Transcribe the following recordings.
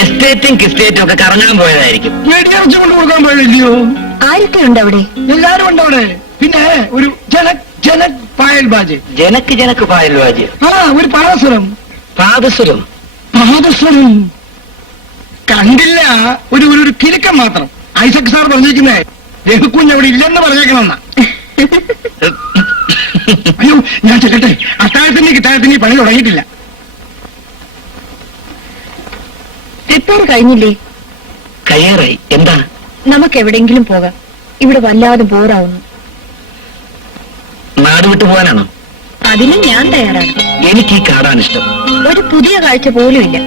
എസ്റ്റേറ്റും കിസ്റ്റേറ്റും ഒക്കെ കറങ്ങാൻ പോയതായിരിക്കും. വെടിയറച്ചു കൊണ്ട് കൊടുക്കാൻ പോയില്ലയോ? ആരൊക്കെ ഉണ്ട് അവിടെ? എല്ലാരും ഉണ്ട് അവിടെ. പിന്നെ ഒരു ജനക് പായൽ ബാജ്. ജനക്ക് പായൽ ബാജ്. ഒരു പാദസ്വരം. പാദസ്വരം കണ്ടില്ല. ഒരു കിലുക്കം മാത്രം. ഐസക് സാർ പറഞ്ഞിരിക്കുന്നേ രഘുക്കുഞ്ഞ് അവിടെ ഇല്ലെന്ന് പറഞ്ഞേക്കണമെന്നാ. അയ്യോ, ഞാൻ ചെല്ലട്ടെ. അത്താഴത്തിന് പണി തുടങ്ങിയിട്ടില്ല. റിപ്പയർ കഴിഞ്ഞില്ലേ? കയ്യേറായി. എന്താ? നമുക്ക് എവിടെയെങ്കിലും പോകാം. ഇവിടെ വല്ലാതെ ബോറാവുന്നു. നാട് വിട്ടു പോകാനാണോ? അതിനും ഞാൻ തയ്യാറാണ്. എനിക്ക് ഈ കാടാണ് ഇഷ്ടം. ഒരു പുതിയ കാഴ്ച പോലും ഇല്ല.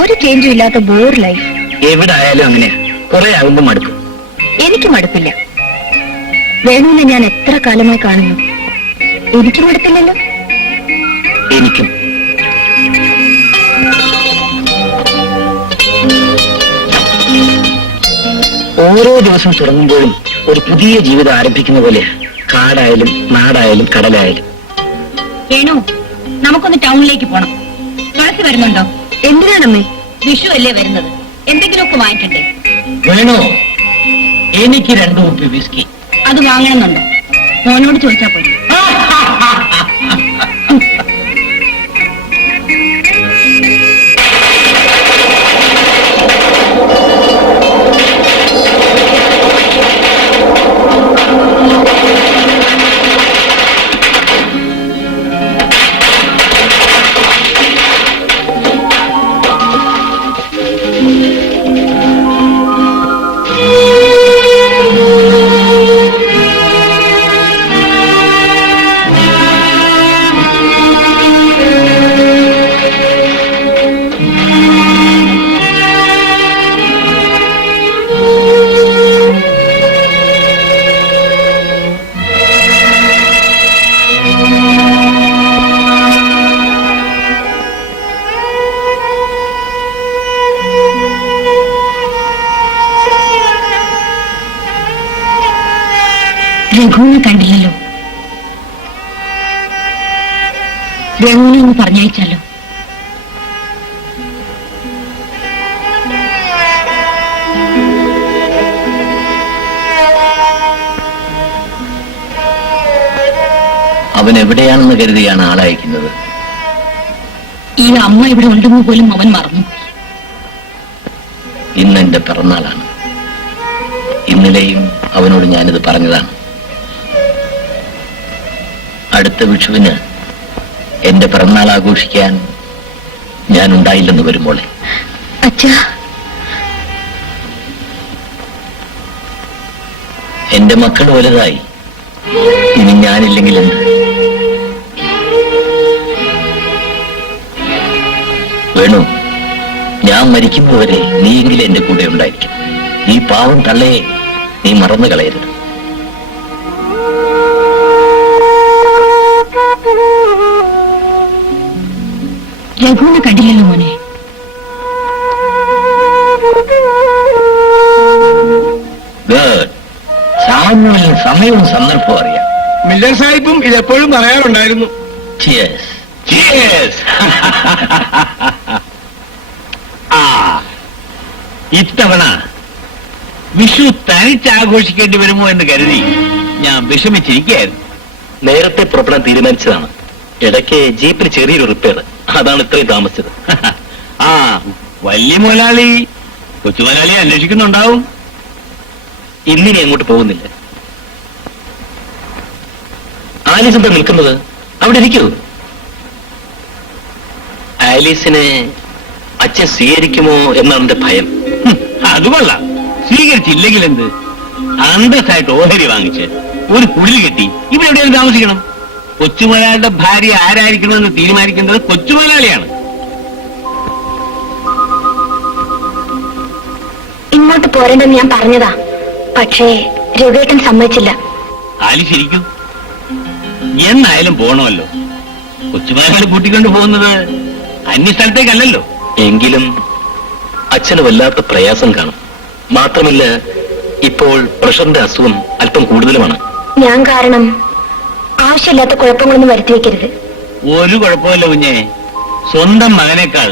ഒരു ചേഞ്ചും ഇല്ലാത്ത ബോർ ലൈഫ്. എവിടെ ആയാലും അങ്ങനെയാ. കുറെ ആകുമ്പോ മടുക്കും. എനിക്ക് മടുപ്പില്ല. വേണുവിനെ ഞാൻ എത്ര കാലമായി കാണുന്നു. എനിക്ക് മടുപ്പില്ലല്ലോ. എനിക്കും. ഓരോ ദിവസം തുടങ്ങുമ്പോഴും ഒരു പുതിയ ജീവിതം ആരംഭിക്കുന്ന പോലെ കാടായാലും നാടായാലും കടലായാലും. വേണു, നമുക്കൊന്ന് ടൗണിലേക്ക് പോണം. തുളസി വരുന്നുണ്ടോ? എന്തിനാണമ്മേ? വിഷു അല്ലേ വരുന്നത്. എന്തെങ്കിലുമൊക്കെ വാങ്ങിക്കണ്ടേ? വേണോ, എനിക്ക് 2 കുപ്പി വിസ്കി. അത് വാങ്ങണമെന്നുണ്ടോ? മോനോട് ചോദിച്ചാ പോയി. രഘുവിനെ കണ്ടില്ലല്ലോ. രഘുവിനെ ഒന്ന് പറഞ്ഞയച്ചാലോ? അവൻ എവിടെയാണെന്ന് കരുതിയാണ് ആളയക്കുന്നത്. ഈ അമ്മ ഇവിടെ ഉണ്ടെന്ന് പോലും അവൻ മറന്നു. ഇന്നെന്റെ പിറന്നാളാണ്. ഇന്നലെയും അവനോട് ഞാനിത് പറഞ്ഞതാണ്. അടുത്ത വിഷുവിന് എന്റെ പിറന്നാൾ ആഘോഷിക്കാൻ ഞാൻ ഉണ്ടായില്ലെന്ന് വരുമ്പോളെ. അച്ഛാ, എന്റെ മക്കൾ വലുതായി. ഇനി ഞാനില്ലെങ്കിൽ എന്ത്? വേണു, ഞാൻ മരിക്കുന്നതുവരെ നീയെങ്കിലും എന്റെ കൂടെ ഉണ്ടായിരിക്കും. ഈ പാവം തള്ളയെ നീ മറന്നു കളയരുത്. രഘുവിനെ കണ്ടില്ലല്ലോ മോനെ. സാമാന്യം സമയവും സന്ദർഭവും അറിയാം. മില്ലർ സാഹിബും ഇതെപ്പോഴും പറയാറുണ്ടായിരുന്നു. ഇത്തവണ വിഷു തനിച്ചാഘോഷിക്കേണ്ടി വരുമോ എന്ന് കരുതി ഞാൻ വിഷമിച്ചിരിക്കുകയായിരുന്നു. നേരത്തെ പുറപ്പെടാൻ തീരുമാനിച്ചതാണ്. ഇടയ്ക്ക് ജീപ്പിൽ ചെറിയൊരു റിപ്പയർ. അതാണ് ഇത്രയും താമസിച്ചത്. വലിയ മുതലാളി കൊച്ചു മുതലാളിയെ അന്വേഷിക്കുന്നുണ്ടാവും. ഇന്നിനി അങ്ങോട്ട് പോകുന്നില്ല. ആലീസ് എന്താ നിൽക്കുന്നത്? അവിടെ ഇരിക്കൂ. ആലീസിനെ അച്ഛൻ സ്വീകരിക്കുമോ എന്നാണ് എന്റെ ഭയം. അത് കൊള്ളാം. സ്വീകരിച്ചില്ലെങ്കിൽ എന്ത്? അന്തസ്സായിട്ട് ഓഹരി വാങ്ങിച്ച് ഒരു കുടിൽ കെട്ടി ഇവിടെ എവിടെയാണ് താമസിക്കണം. കൊച്ചുമുതലാളിയുടെ ഭാര്യ ആരായിരിക്കണമെന്ന് തീരുമാനിക്കുന്നത് കൊച്ചുമുതലാളിയാണ്. ഇങ്ങോട്ട് പോരണ്ടെന്ന് ഞാൻ പറഞ്ഞതാ. പക്ഷേ രഘുവേട്ടൻ സമ്മതിച്ചില്ല. ആലി ശരിക്കും എന്നായാലും പോണമല്ലോ. കൊച്ചുമുതലാളി കൂട്ടിക്കൊണ്ട് പോകുന്നത് അന്യസ്ഥലത്തേക്കല്ലല്ലോ. എങ്കിലും അച്ഛന് വല്ലാത്ത പ്രയാസം കാണും. മാത്രമല്ല, ഇപ്പോൾ പ്രഷറിന്റെ അസുഖം അല്പം കൂടുതലുമാണ്. ഞാൻ കാരണം ആവശ്യമില്ലാത്ത കുഴപ്പങ്ങളൊന്നും വരുത്തി വെക്കരുത്. ഒരു കുഴപ്പമില്ല കുഞ്ഞെ. സ്വന്തം മകനേക്കാൾ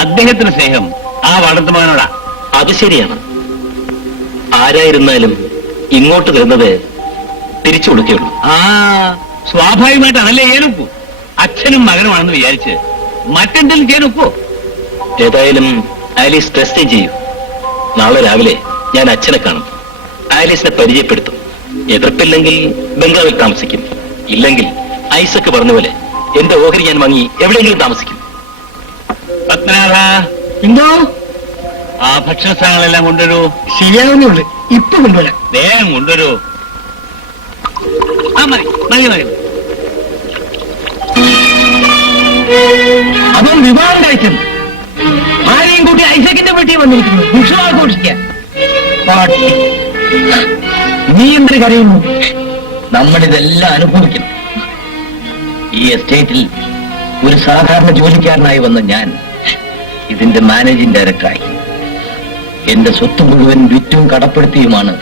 അദ്ദേഹത്തിന് സ്നേഹം ആ വളർത്തുമകനോടാ. അത് ശരിയാണ്. ആരായിരുന്നാലും ഇങ്ങോട്ട് വരുന്നത് തിരിച്ചു കൊടുക്കുകയുള്ളൂ. ആ സ്വാഭാവികമായിട്ടാണല്ലേ ഏനൊക്കൂ. അച്ഛനും മകനുമാണെന്ന് വിചാരിച്ച് മറ്റെന്തെങ്കിലും ചെയ്യാനൊക്കോ? ഏതായാലും ആലീസ് ടെസ്റ്റ് ചെയ്യൂ. നാളെ രാവിലെ ഞാൻ അച്ഛനെ കാണും. ആലീസിനെ പരിചയപ്പെടുത്തും. എതിർപ്പില്ലെങ്കിൽ ബംഗാളിൽ താമസിക്കും. ഇല്ലെങ്കിൽ ഐസക്ക് പറഞ്ഞ പോലെ എന്റെ ഓഹരി ഞാൻ വാങ്ങി എവിടെയെങ്കിലും താമസിക്കും. പത്മനാഭ, എന്തോ ആ ഭക്ഷണ സാധനങ്ങളെല്ലാം കൊണ്ടുവരൂ. ശരിയാവുന്നുള്ളു, ഇപ്പൊ കൊണ്ടുവരാം. വേഗം കൊണ്ടുവരൂ. ആ മതി മതി മതി. അതും വിവാഹം കഴിച്ചു ആരെയും കൂട്ടി ഐസക്കിന്റെ വീട്ടിൽ വന്നിരിക്കുന്നു. ഭക്ഷണാഘോഷിക്കാൻ നീ എന്തിനു കരയുന്നു? നമ്മളിതെല്ലാം അനുഭവിക്കണം. ഈ എസ്റ്റേറ്റിൽ ഒരു സാധാരണ ജോലിക്കാരനായി വന്ന ഞാൻ ഇതിന്റെ മാനേജിംഗ് ഡയറക്ടറായി. എന്റെ സ്വത്ത് മുഴുവൻ വിറ്റും കടപ്പെടുത്തിയുമാണ്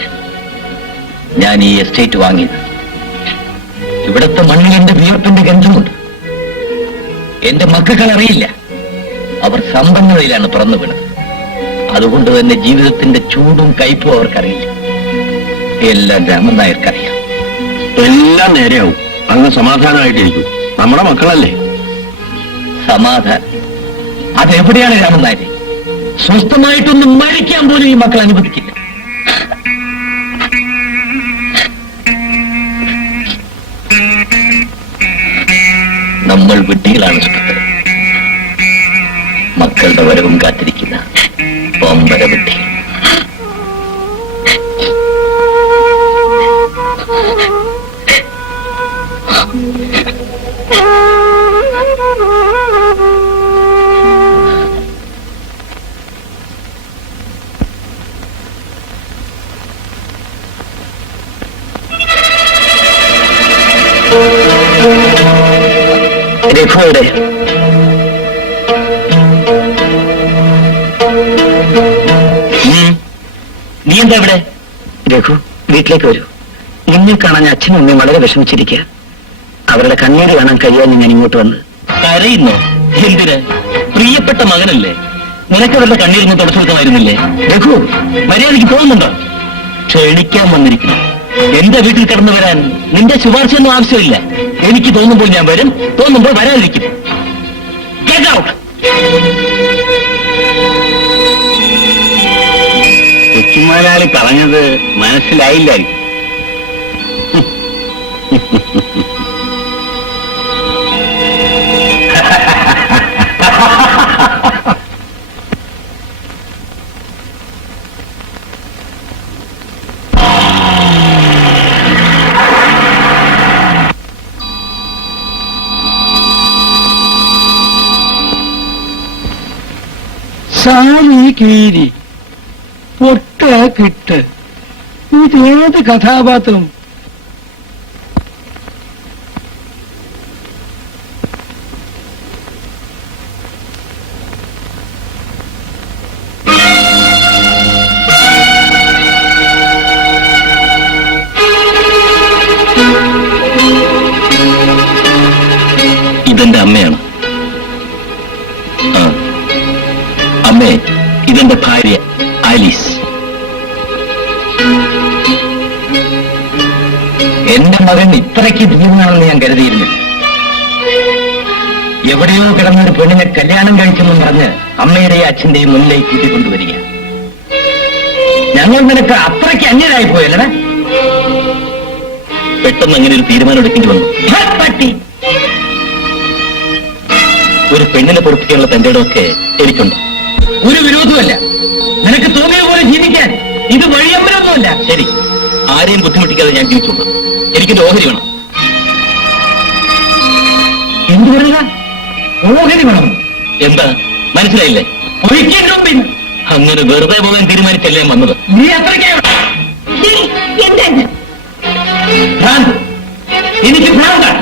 ഞാൻ ഈ എസ്റ്റേറ്റ് വാങ്ങിയത്. ഇവിടുത്തെ മണ്ണിൽ എന്റെ വിയർപ്പിന്റെ ഗന്ധമുണ്ട്. എന്റെ മക്കൾ അറിയില്ല, അവർ സമ്പന്നതയിലാണ് പിറന്നു വീണത്. അതുകൊണ്ട് തന്നെ ജീവിതത്തിന്റെ ചൂടും കയ്പും അവർക്കറിയില്ല. എല്ലാം രാമൻ നായർക്കറിയാം. എല്ലാം നേരെയാവും. അങ്ങ് സമാധാനമായിട്ടിരിക്കും. നമ്മുടെ മക്കളല്ലേ. സമാധാനം അതെവിടെയാണ് രാമൻ നായരെ? സ്വസ്ഥമായിട്ടൊന്നും മരിക്കാൻ പോലും ഈ മക്കൾ അനുവദിക്കില്ല. നമ്മൾ വിഡ്ഢികളാണ് സുഹൃത്ത്. മക്കളുടെ വരവും കാത്തിരിക്കുന്ന ഒമ്പര വിഡ്ഢികൾ. രഘുവിടെ നീ എന്താ ഇവിടെ? രഘു, വീട്ടിലേക്ക് വരൂ. നിന്നെ കാണാൻ അച്ഛനും അമ്മയും വളരെ വിഷമിച്ചിരിക്കുക. അവരുടെ കണ്ണീര് കാണാൻ കഴിയാൻ ഞാൻ ഇങ്ങോട്ട് വന്ന്. കരയുന്നോ? എന്തിന്? പ്രിയപ്പെട്ട മകനല്ലേ. നിനക്കവരുടെ കണ്ണീരൊന്നും തുടച്ചു കൊടുക്കാമായിരുന്നില്ലേ? രഘു, മര്യാദയ്ക്ക് തോന്നുന്നുണ്ടോ? ക്ഷണിക്കാൻ വന്നിരിക്കുന്നു. എന്റെ വീട്ടിൽ കടന്നു വരാൻ നിന്റെ ശുപാർശയൊന്നും ആവശ്യമില്ല. എനിക്ക് തോന്നുമ്പോൾ ഞാൻ വരും, തോന്നുമ്പോൾ വരാതിരിക്കും. Get out! കൊച്ചുമലയാളി പറഞ്ഞത് മനസ്സിലായില്ലായിരിക്കും. സാരി കീരി പൊട്ട് കിട്ട്, ഇതേത് കഥാപാത്രം? ഇതെന്റെ അമ്മയാണ്. അമ്മേ, ഇതെന്റെ ഭാര്യ ആലീസ്. എന്റെ മകൻ ഇത്രയ്ക്ക് ഭീമനാണെന്ന് ഞാൻ കരുതിയിരുന്നില്ല. എവിടെയോ കിടന്നൊരു പെണ്ണിനെ കല്യാണം കഴിച്ചെന്നും പറഞ്ഞ് അമ്മയുടെയും അച്ഛന്റെയും മുന്നിലേക്ക് കൂട്ടിക്കൊണ്ടുവരിക. ഞങ്ങൾ നിനക്ക് അത്രയ്ക്ക് അന്യരായി പോയല്ലേ? പെട്ടെന്ന് അങ്ങനെ ഒരു തീരുമാനം എടുക്കേണ്ടി വന്നു. പറ്റി ഒരു പെണ്ണിനെ പൊറപ്പിക്കാനുള്ള തന്റെ ഇടമൊക്കെ എനിക്കുണ്ട്. ഒരു വിരോധമല്ല. നിനക്ക് തോന്നിയ പോലെ ജീവിക്കാൻ ഇത് വഴിയമ്പലമൊന്നുമല്ല. ശരി, ആരെയും ബുദ്ധിമുട്ടിക്കാതെ ഞാൻ ജീവിച്ചോളാം. എനിക്കെന്റെ ഓഹരി വേണം. എന്തു പറയുക? ഓഹരി വേണം? എന്താ മനസ്സിലായില്ലേ? ഒരിക്കലും മുമ്പിൽ അങ്ങനെ വെറുതെ പോകാൻ തീരുമാനിച്ചല്ലേ ഞാൻ വന്നത്. നീ അത്രയ്ക്ക് ഭ്രാന്ത്. എനിക്ക് ഭ്രാന്താണ്.